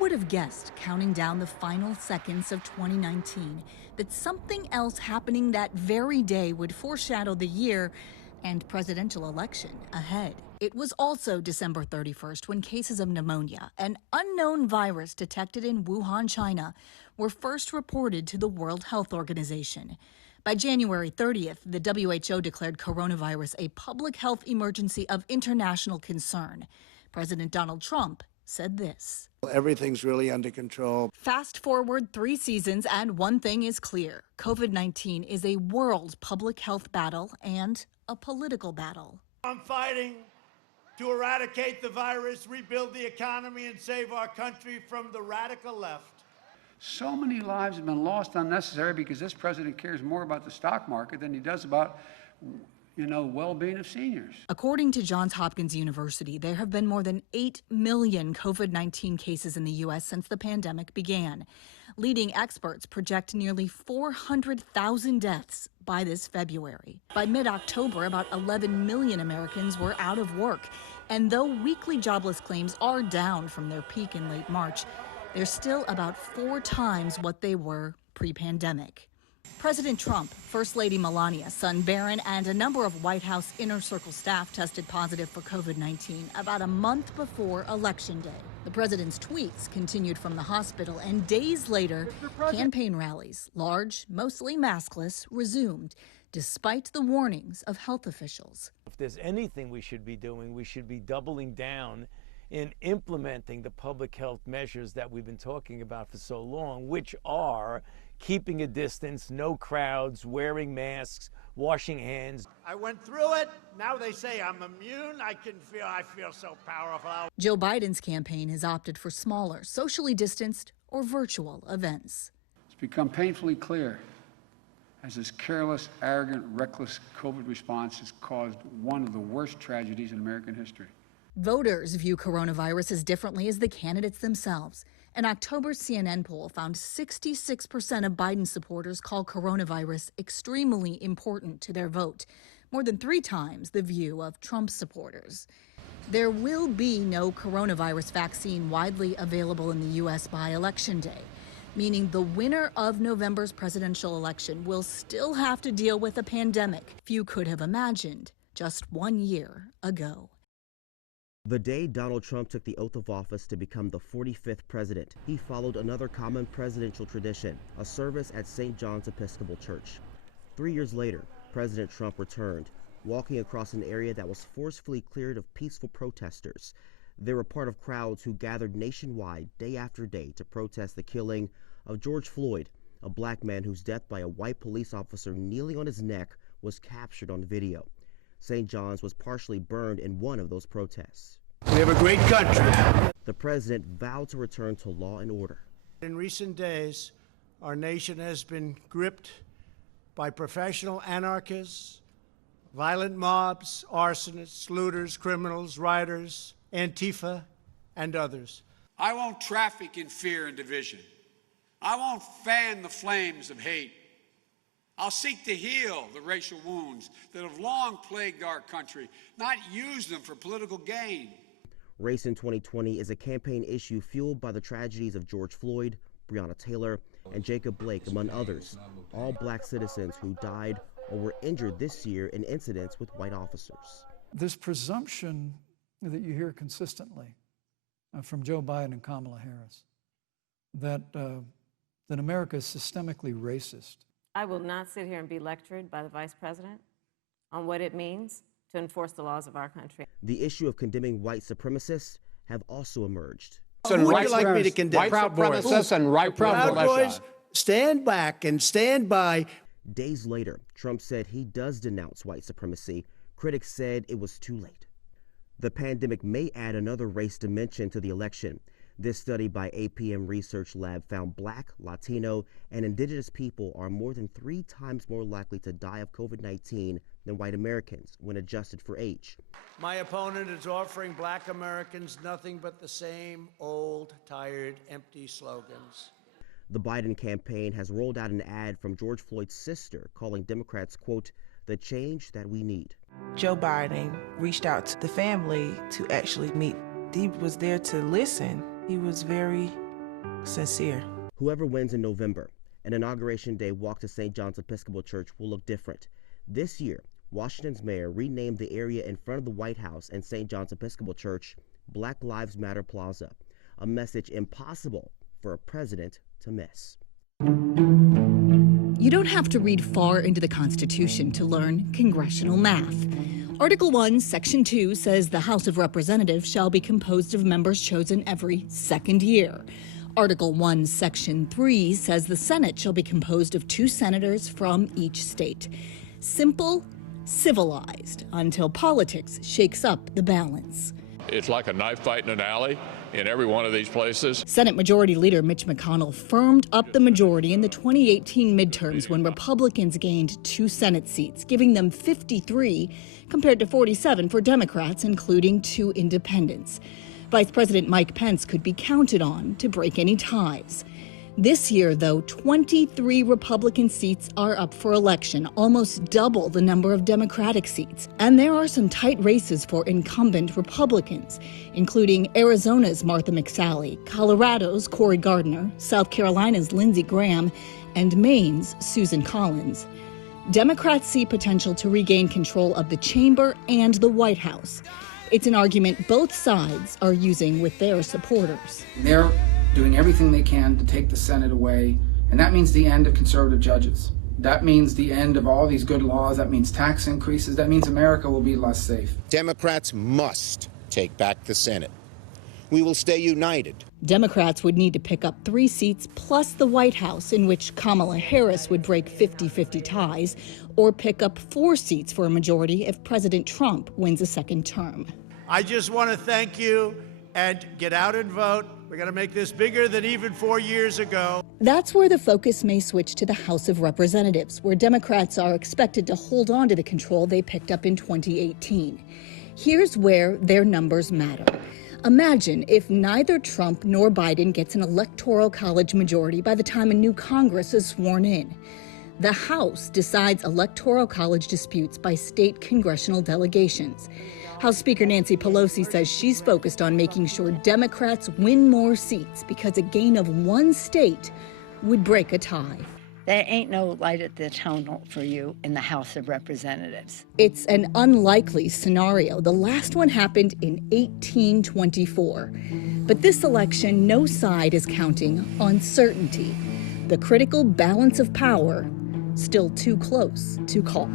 would have guessed, counting down the final seconds of 2019, that something else happening that very day would foreshadow the year and presidential election ahead? It was also December 31st when cases of pneumonia, an unknown virus detected in Wuhan, China, were first reported to the World Health Organization. By January 30th, the WHO declared coronavirus a public health emergency of international concern. President Donald Trump said this. Everything's really under control. Fast forward 3 seasons, and one thing is clear. COVID-19 is a world public health battle and a political battle. I'm fighting to eradicate the virus, rebuild the economy, and save our country from the radical left. So many lives have been lost unnecessarily because this president cares more about the stock market than he does about, well-being of seniors. According to Johns Hopkins University, there have been more than 8 million COVID-19 cases in the U.S. since the pandemic began. Leading experts project nearly 400,000 deaths by this February. By mid-October, about 11 million Americans were out of work. And though weekly jobless claims are down from their peak in late March, they're still about 4 times what they were pre-pandemic. President Trump, First Lady Melania, son Barron, and a number of White House Inner Circle staff tested positive for COVID-19 about a month before Election Day. The president's tweets continued from the hospital, and days later, campaign rallies, large, mostly maskless, resumed, despite the warnings of health officials. If there's anything we should be doing, we should be doubling down in implementing the public health measures that we've been talking about for so long, which are keeping a distance, no crowds, wearing masks, washing hands. I went through it. Now they say I'm immune. I feel so powerful. Joe Biden's campaign has opted for smaller, socially distanced or virtual events. It's become painfully clear as this careless, arrogant, reckless COVID response has caused one of the worst tragedies in American history. Voters view coronavirus as differently as the candidates themselves. An October CNN poll found 66% of Biden supporters call coronavirus extremely important to their vote, more than 3 times the view of Trump supporters. There will be no coronavirus vaccine widely available in the U.S. by Election Day, meaning the winner of November's presidential election will still have to deal with a pandemic few could have imagined just 1 year ago. The day Donald Trump took the oath of office to become the 45th president, he followed another common presidential tradition, a service at St. John's Episcopal Church. 3 years later, President Trump returned, walking across an area that was forcefully cleared of peaceful protesters. They were part of crowds who gathered nationwide day after day to protest the killing of George Floyd, a black man whose death by a white police officer kneeling on his neck was captured on video. St. John's was partially burned in one of those protests. We have a great country. The president vowed to return to law and order. In recent days, our nation has been gripped by professional anarchists, violent mobs, arsonists, looters, criminals, rioters, Antifa, and others. I won't traffic in fear and division. I won't fan the flames of hate. I'll seek to heal the racial wounds that have long plagued our country, not use them for political gain. Race in 2020 is a campaign issue fueled by the tragedies of George Floyd, Breonna Taylor, and Jacob Blake, among others, all black citizens who died or were injured this year in incidents with white officers. This presumption that you hear consistently from Joe Biden and Kamala Harris, that America is systemically racist. I will not sit here and be lectured by the Vice President on what it means to enforce the laws of our country. The issue of condemning white supremacists have also emerged. Who would you like me to condemn? White supremacists and right Proud Boys, stand back and stand by. Days later, Trump said he does denounce white supremacy. Critics said it was too late. The pandemic may add another race dimension to the election. This study by APM Research Lab found Black, Latino, and Indigenous people are more than 3 times more likely to die of COVID-19 than white Americans when adjusted for age. My opponent is offering black Americans nothing but the same old, tired, empty slogans. The Biden campaign has rolled out an ad from George Floyd's sister calling Democrats, quote, the change that we need. Joe Biden reached out to the family to actually meet. He was there to listen. He was very sincere. Whoever wins in November, an Inauguration Day walk to St. John's Episcopal Church will look different. This year, Washington's mayor renamed the area in front of the White House and St. John's Episcopal Church Black Lives Matter Plaza, a message impossible for a president to miss. You don't have to read far into the Constitution to learn congressional math. Article 1, Section 2 says the House of Representatives shall be composed of members chosen every second year. Article 1, Section 3 says the Senate shall be composed of 2 senators from each state. Simple, civilized, until politics shakes up the balance. It's like a knife fight in an alley in every one of these places. Senate Majority Leader Mitch McConnell firmed up the majority in the 2018 midterms when Republicans gained 2 Senate seats, giving them 53 compared to 47 for Democrats, including 2 independents. Vice President Mike Pence could be counted on to break any ties. This year, though, 23 Republican seats are up for election, almost double the number of Democratic seats. And there are some tight races for incumbent Republicans, including Arizona's Martha McSally, Colorado's Cory Gardner, South Carolina's Lindsey Graham, and Maine's Susan Collins. Democrats see potential to regain control of the chamber and the White House. It's an argument both sides are using with their supporters. They're doing everything they can to take the Senate away, and that means the end of conservative judges. That means the end of all these good laws. That means tax increases. That means America will be less safe. Democrats must take back the Senate. We will stay united. Democrats would need to pick up 3 seats plus the White House, in which Kamala Harris would break 50-50 ties, or pick up 4 seats for a majority if President Trump wins a second term. I just want to thank you and get out and vote. We're going to make this bigger than even 4 years ago. That's where the focus may switch to the House of Representatives, where Democrats are expected to hold on to the control they picked up in 2018. Here's where their numbers matter. Imagine if neither Trump nor Biden gets an electoral college majority by the time a new Congress is sworn in. The House decides electoral college disputes by state congressional delegations. House Speaker Nancy Pelosi says she's focused on making sure Democrats win more seats because a gain of 1 state would break a tie. There ain't no light at the tunnel for you in the House of Representatives. It's an unlikely scenario. The last one happened in 1824. But this election, no side is counting on certainty. The critical balance of power still too close to call.